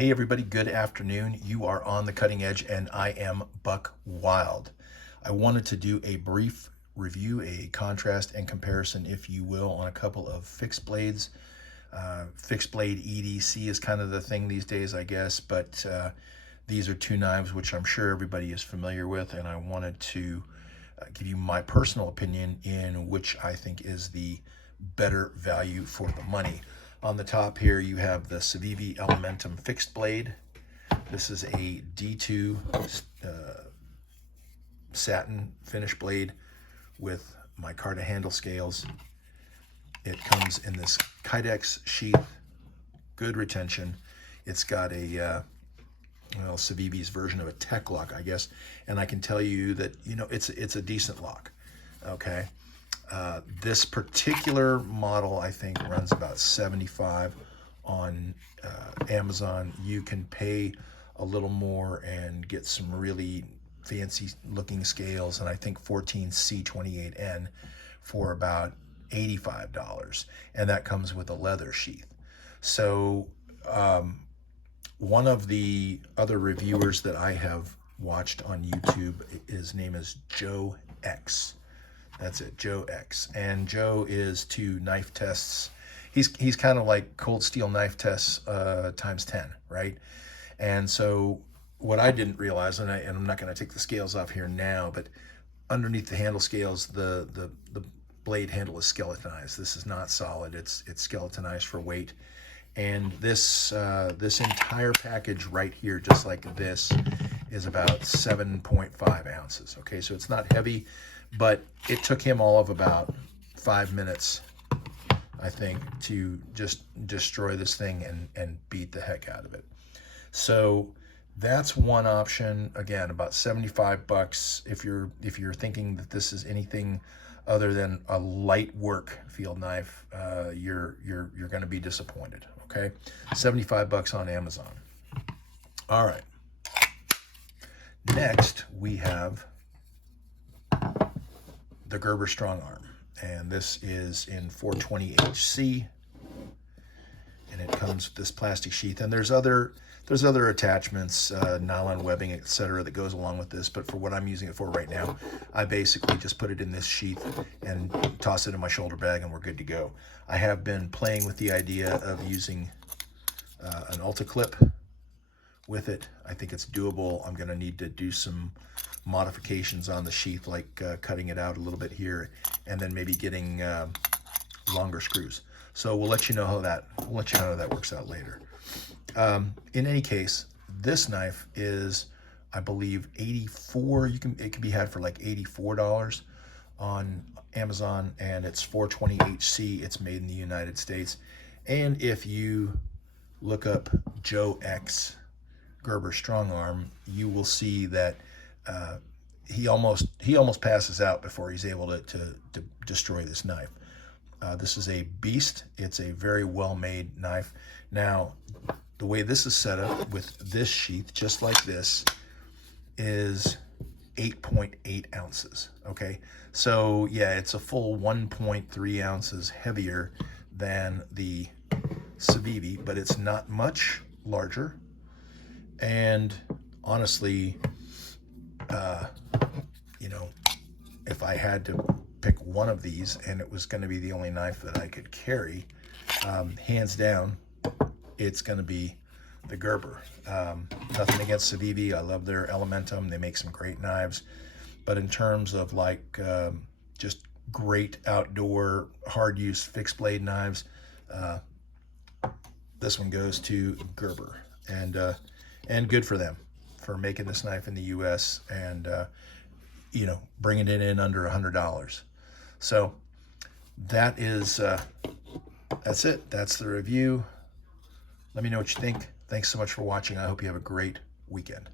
Hey everybody, good afternoon. You are on the cutting edge and I am Buck Wild. I wanted to do a brief review, a contrast and comparison, if you will, on a couple of fixed blades. Fixed blade EDC is kind of the thing these days, I guess, but these are two knives which I'm sure everybody is familiar with, and I wanted to give you my personal opinion in which I think is the better value for the money. On the top here, you have the Civivi Elementum fixed blade. This is a D2 satin finish blade with micarta handle scales. It comes in this Kydex sheath, good retention. It's got a well, Civivi's version of a tech lock, I guess, and I can tell you that it's a decent lock. Okay. This particular model, I think, runs about $75 on Amazon. You can pay a little more and get some really fancy looking scales, and I think 14C28N for about $85, and that comes with a leather sheath. So one of the other reviewers that I have watched on YouTube, his name is Joe X. That's it, Joe X. And Joe is to knife tests. He's kind of like cold steel knife tests times 10, right? And so what I didn't realize, and I'm not going to take the scales off here now, but underneath the handle scales, the blade handle is skeletonized. This is not solid. It's skeletonized for weight. And this entire package right here, just like this, is about 7.5 ounces. Okay, so it's not heavy, but it took him all of about 5 minutes, I think, to just destroy this thing and beat the heck out of it. So that's one option. Again, about $75 if you're thinking that this is anything other than a light work field knife. You're going to be disappointed. Okay, $75 on Amazon. All right. Next, we have the Gerber Strong Arm, and this is in 420HC, and it comes with this plastic sheath, and there's other attachments, nylon webbing, etc., that goes along with this, but for what I'm using it for right now, I basically just put it in this sheath and toss it in my shoulder bag, and we're good to go. I have been playing with the idea of using an Ultra clip with it. I think it's doable. I'm going to need to do some modifications on the sheath, like cutting it out a little bit here, and then maybe getting longer screws. So we'll let you know how that works out later. In any case, this knife is, I believe, 84. It can be had for like $84 on Amazon, and it's 420HC. It's made in the United States. And if you look up Joe X Gerber Strong Arm, you will see that he almost passes out before he's able to destroy this knife. This is a beast. It's a very well-made knife. Now, the way this is set up with this sheath, just like this, is 8.8 ounces. Okay, so yeah, it's a full 1.3 ounces heavier than the Civivi, but it's not much larger. And honestly, if I had to pick one of these and it was going to be the only knife that I could carry, hands down, it's going to be the Gerber. Nothing against Civivi. I love their Elementum. They make some great knives. But in terms of like just great outdoor, hard use fixed blade knives, this one goes to Gerber. And good for them for making this knife in the U.S. and bringing it in under $100. So that's it. That's the review. Let me know what you think. Thanks so much for watching. I hope you have a great weekend.